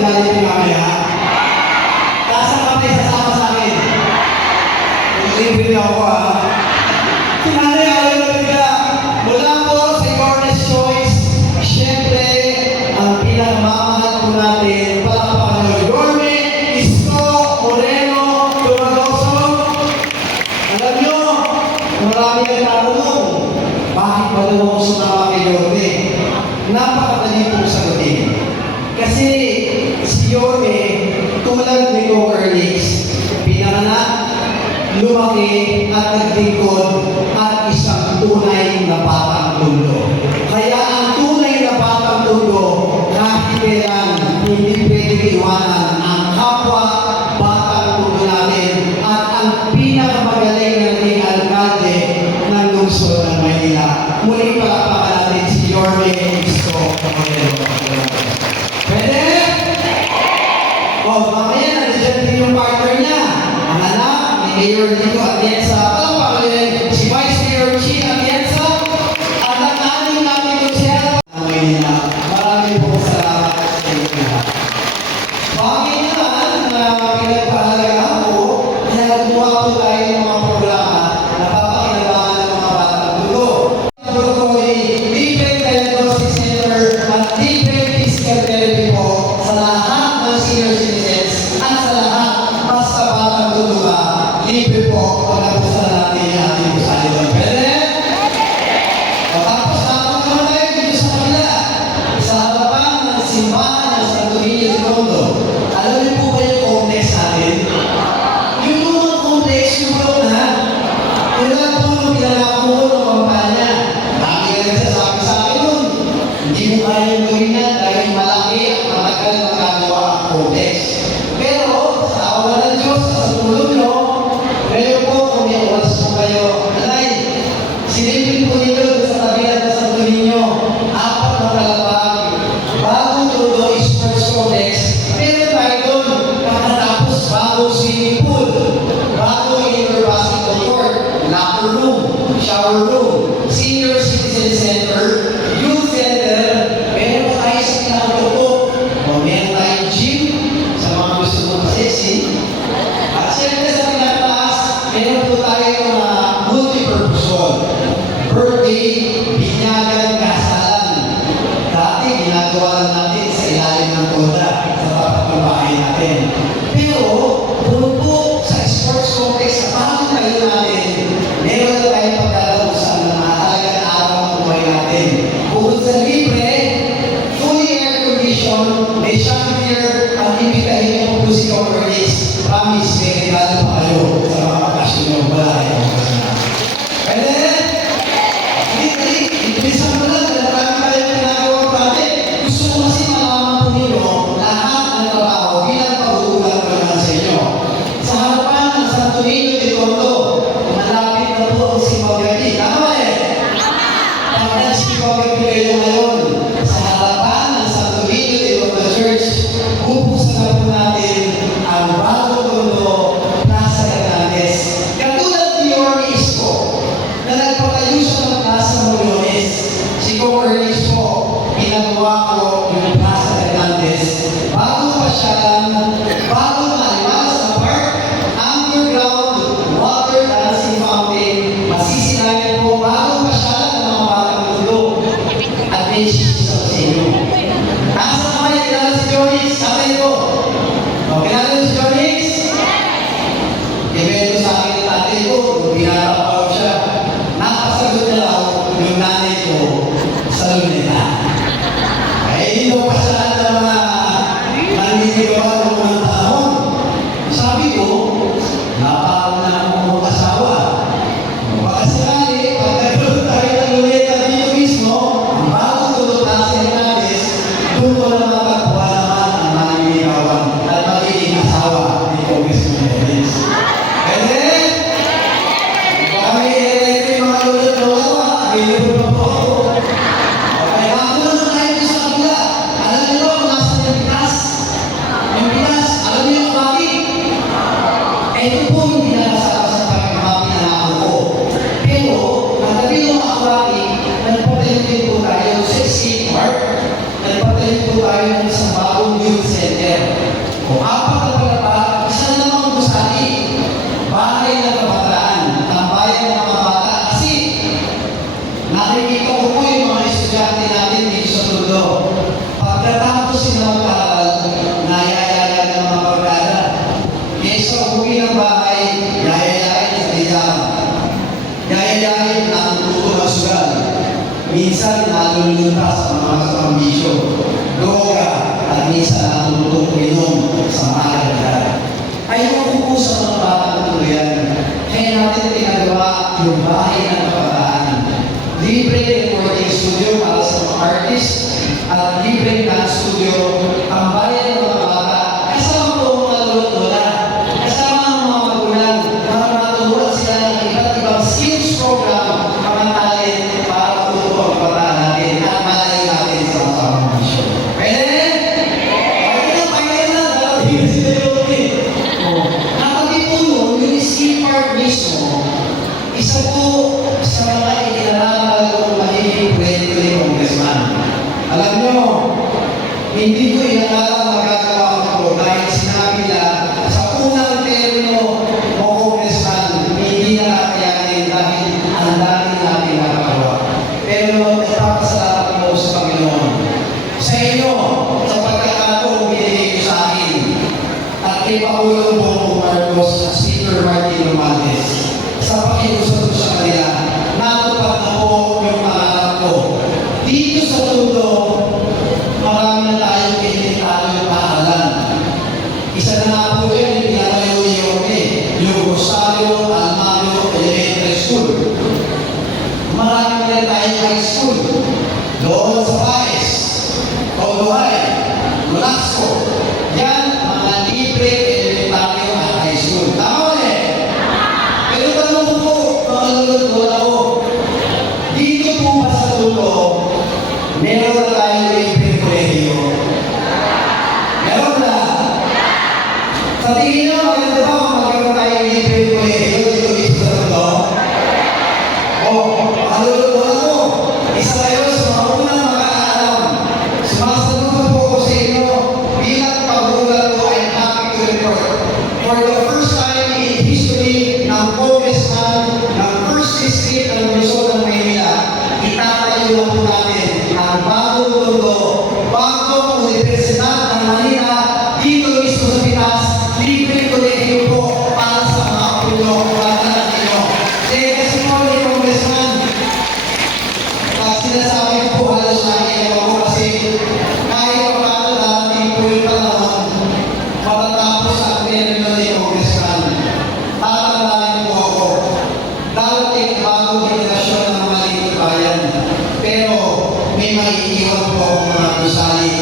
mag-Jollibee mamaya? Taas ang kamay, sasama sa akin. Libre niyo ako, ha? Sinanay, ayaw na bigla. Mula po sa Yorme's Choice, siyempre, ang pinakamamahal po natin, palakpakan nyo, Yorme Isko Moreno Tumaloso. Alam nyo, marami kang tatanong, bakit ba daw ako sumama kay Yorme? Napakadali pong sagutin. Kasi si Yorme, tulad ni Go Earnings, pinanganak, lumaki at nagtingkod at isang tunay na batang mundo. Kaya ang tunay na batang mundo, kahit kailan, hindi pwedeng iwanan ang kapwa batang mundo natin at ang pinakamagaling na naging alkalde ng lungsod ng Maynila. Muling palakpakan natin si Yorme Isko Moreno. Pwede? O, mamaya nandiyan din yung partner niya. Ang anak, Mayor Nico Atienza, palakpakan si Vice Mayor Chi Atienza, at ang ating natin yung siya ng Maynila. Maraming po salamat sa inyo lahat. Bagay naman na pinagpahalagaan ko, kaya gumawa po tayo ng mga programa na papakinabangan ng mga batang dulo. Ito ay libre diagnosis center at libre physical therapy po sa lahat ng senior citizens at sa lahat basta batang dulo ka. Libre po pag napusan natin yung ating usayon. Pwede? O tapos tapos naman tayo dito sa kabila. Sa harapan ng simbahan ng Santo Niño de Tondo. Alam niyo po ba yung complex natin? Yung lumang complex yung road na. Tulad po yung pinanako ko ng kampanya. Lagi ka nagsasabi sa akin nun. Hindi mo kaya yung gawin yan dahil malaki at matagal magagawa ang complex. Pero sa awa ng Diyos, sa tulong nyo, ngayon po, kung may oras po kayo, alay, silipin po nito sa tabihan ng Santo Niño, 4 na palapag, bagong todo sports complex, pero tayo doon, kakatapos bagong swimming pool, bagong indoor basketball court, locker room, shower room, senior citizen center, youth center, meron po tayo sa pinakatuto, o meron tayong gym, sa mga gusto mong pasexy, at siyempre sa pinakataas, meron po tayo multi-purpose hall. Birthday, binyagan, kasalan. Dati, ginagawa lang natin sa ilalim ng koda sa tapat ng bahay natin. Pero, doon po sa sports complex, sa pangit tayo natin, meron na tayo paglalaro sa mga talagang araw ng buhay natin. Bukod sa libre, fully air condition, may chandelier, at ibitahin niyo po si Coverdays. Promise, may regalo pa kayo sa mga bakasyon ng balay. Pwede? Ibisan mo lang, marami tayo pinagawa natin. Gusto ko kasi malaman po ninyo lahat ng trabaho bilang pag-uulan ko naman sa inyo. Sa harapan ng Santo Niño de Tondo, malapit na po ang Sipaw-Gabi. Tama eh? Pag nag-Sipaw-Gabi kayo ngayon, sa harapan ng Santo Niño de Tondo Church, pupusan na po natin ang bagong Tondo Plaza Hernandez. Katulad ni Yorme Isko, na nagpatayo siya ng Plaza Moriones. Si Go Earnings po, pinagawa ko yung Plaza Hernandez. Bago pasyalan, bago malimas na park, underground water dancing fountain, masisilayan po bago pasyalan ng mga batang mundo. At may sisisa sa inyo. Nasa kamay, kilala si Johnix, sabay ko. O, kilala si Johnix? Ibento sa akin ng tatay ko, kung pinatapaw siya. Napasagot na lang yung nanay ko sa luneta. Eh, hindi ko pa siya ng mga naninigawa ng mga taon. Sabi ko, napakaw na akong asawa. Baka sakali, pag nagulot tayo ng luneta dito mismo, ang bagong tulog na si Hernandez, doon ko na makakakuha naman ang naninigawan at magiging asawa. Youth Center. O apat na palapag, isa na namang gusali. Bahay ng kabataan, tambayan ng mga bata. Kasi nakikita ko po yung mga estudyante natin dito sa Tondo. Pagkatapos sila mag-aaral, nayayayan ng mga barkada. Kesa uwi ng bahay, yayayain sa bigyan. Yayayain natututo ng sugal. Minsan nalulunta sa mga kambisyo, droga, at minsan natututo inom sa mga barkada. Ayaw ko po sa mga batang tuluyan. Kaya natin tinagawa yung bahay ng kabataan. Libre recording studio para sa mga artist at libre dance studio ang bayan ng mga bata. Kasama po ang mga lolo-lola, kasama ang mga magulang para maturuan sila ng iba't ibang skills program, mga talent para matuto ang kabataan natin at malayo natin sa mga kambisyo. Pwede? Pwede na. Dalawa sila yung kapag po yun, yung ski park mismo, isa po sa mga inararal kong magiging kwento ni Congressman. Alam nyo, hindi ko inararal magagawa ko dahil sinabi nila sa unang termino mo Congressman, hindi na kakayanin dahil ang dami natin nakagawa. Pero ipapasalamat mo sa Panginoon. Sa inyo, sa pagkakataong binigay ko sa akin, at kay Pangulong Bongbong Marcos at Speaker Martin Romualdez, sa pakiusap ko sa kanila, natupad na po yung pangarap ko. Dito sa Tondo, marami na tayong pinitalo paaralan. Isa na nga po yun, yung pinatayo ni Yorme, yung Rosario Almagro Elementary School. Marami na tayong high school. Doon sa Paes, Todoay, Molasco. Yan, mga libre elementaryo at high school. Tama ulit? Pero tanong po, mga lulot-lola ko, dito po ba sa Tondo, meron na tayong libre kolehiyo? Meron na? Sa tingin nyo, maganda ba kung magkaroon tayong libre kolehiyo dito sa Tondo? O, mga lulot-lola ko, isa kayo sa mga unang makakaalam. Sumasagot po ko sa inyo, bilang pag-ulat ko ay happy to report. For the first time in history ng Congressman ng First District ng Luzon ng Maynila, itatayo na po natin ang bagong Tondo, bagong Universidad ng Manila, dito mismo sa Pinas, libre kolehiyo po para sa mga puno at anak ninyo. Kaya kasi po ni Congressman, pag sinasabi ko po halos nakikinig ako kasi kahit pa paano darating po yung panahon matatapos ang termino ni Congressman. Tatatalain po ako. Darating bagong henerasyon ng maliit bayan. Pero may maiiwan po ang mga gusali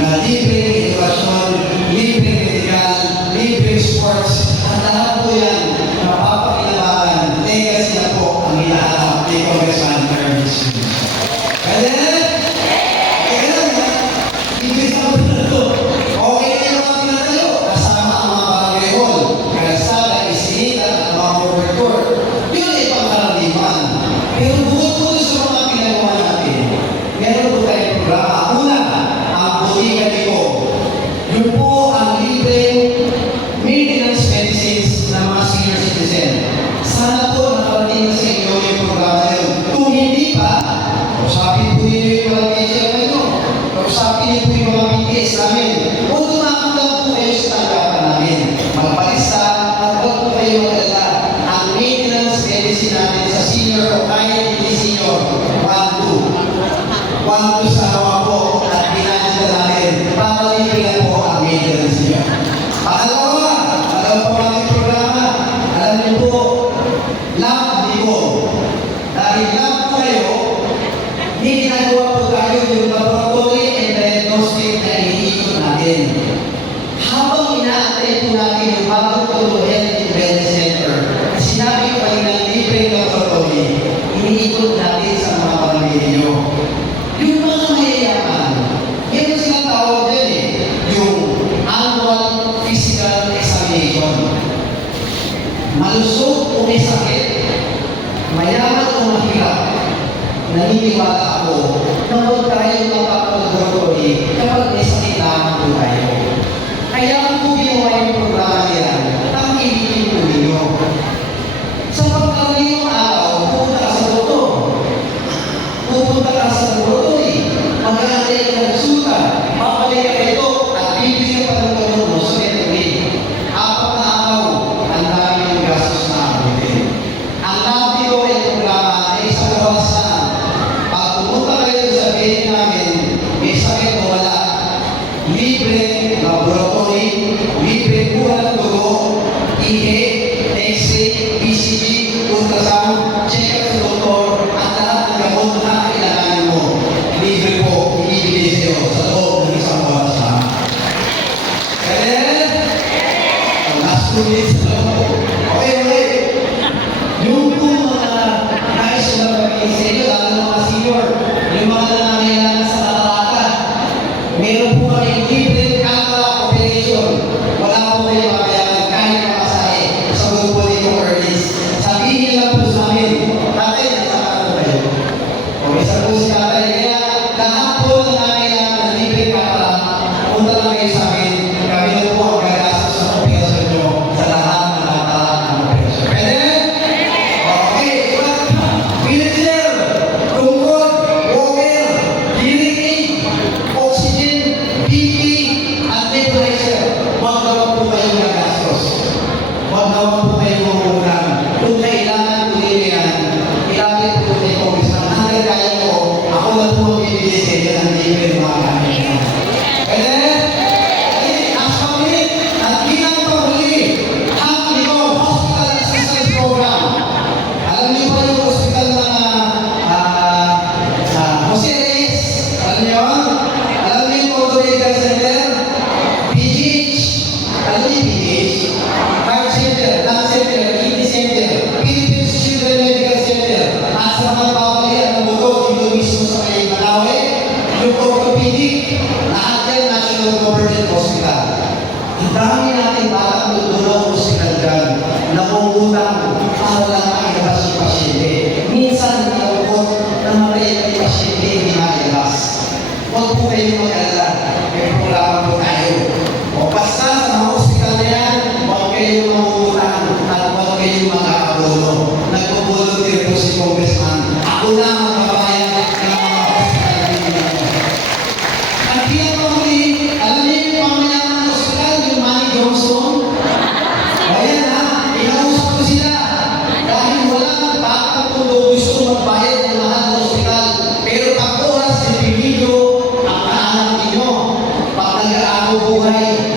na libre edukasyon, libre medical, libre sports, at lahat po yan mapapakinabangan. Legacy na po ang hinahanap ni Congressman Termis. Pwede? Okay lang. Ibig sabihin na ito. Okay na yung mga pinatayo. Kasama ang mga barangay hall, kalsada, isinita, at mga corporate court. Yun ay pangkaraniwan. Pero bukod po sa mga pinagawa natin, meron po tayong programa. Una, ang Botica ni Po. Yun po ang libreng maintenance medicines ng mga senior citizen. Sana po nakarating na sa inyo yung programa na yun. Kung hindi pa, kausapin po ninyo yung mga PHL na ito. Kausapin niyo po yung mga PTS namin. Kung tumakot po kayo sa tanggapan namin, magpalista at huwag po kayo magdala. Ang maintenance medicine natin sa senior o kaya hindi senior, 1-2. 1-2 sa hawa po at pinagdala natin para libre na po ang maintenance niyo. Pangalawa, alam po namin programa, alam niyo po, lab libo. Dahil lab po kayo, may ginagawa po tayo yung laboratory and diagnostic na iniikot natin. Habang inaantay po natin yung bagong Tondo Health and Wellness Center, sinabi ko kayo ng libre laboratory, iniikot natin sa mga pamilya. Yung mga mayayaman, yan ang silang tawag dyan yung annual physical examination. Malusog o may sakit, mayaman o mahirap, naniniwala ako na huwag tayo magpapalaboratory kapag may sakit lamang po tayo. libre laboratory, libre kuha ng dugo, ihe, X-ray, PCG, ultrasound, check-up sa doktor, at lahat ng gamot na kailangan mo. Libre po, ibibigay sa iyo sa loob ng isang oras na. Kaya, last 2 minutes na lang po. Okay. Yung po mga nais na magpapagin sa inyo, lalo ng mga senior, yung mga nangangailangan sa katalata, meron po kami libre cataract operation. Wala po kayo makayanan kahit makasahe sa grupo nito earnings. Sabihin lang po sa amin, tatay, nasaan po kayo? O isa po si tatay, kaya lahat po na nangangailangan ng libre cataract, punta lang kayo sa amin. Kami na po ang gagastos sa operasyon nyo sa lahat ng cataract ng operasyon. Pwede? Okay, wheelchair, tungkod, walker, hearing aid, oxygen, BP, at temperature. Huwag naman po kayong gagastos. Huwag naman po kayong mangungutang. Kung kailangan po nila yan, ilapit po kay Congressman. Hanggang kaya ko, ako na po magbibigay sa inyo ng libre ng mga gamit niya. Pwede? Okay, last 1 minute. At bilang panghuli, HAPNICO, Hospital Assistance Program. Alam niyo ba yung hospital na Jose Reyes? Alam niyo yun? Alam niyo yung Auto Medical Center? PGH? Alam niyo yung PGH? Heart Center, Lung Center, Kidney Center, Philippines Children Medical Center, at sa mga pamilya ng buto dito mismo sa may Manawe, yung orthopedic, lahat yan National Government Hospital. Ang dami natin batang tutulong hospital dyan, nangungutang para lang mailabas yung pasyente. Minsan, nalukot na maray yung pasyente hindi mailabas. Huwag po kayong mag-alala, may programa po tayo. O basta sa mga hospital na yan, huwag kayong mangungutang at huwag kayong mag-aabono. Nagpo-volunteer po si Congressman. Ako na ang kabayan ng mga hospital na dito. Ang pinakahuli, alam niyo yung pamayaman ng hospital, yung Manny Johnson? O yan ha, inausap ko sila. Dahil walang batang tundo gusto magbayad ng mahal ng hospital. Pero pag oras ng pimilyo, ang kaanak ninyo, pag nag-aako buhay,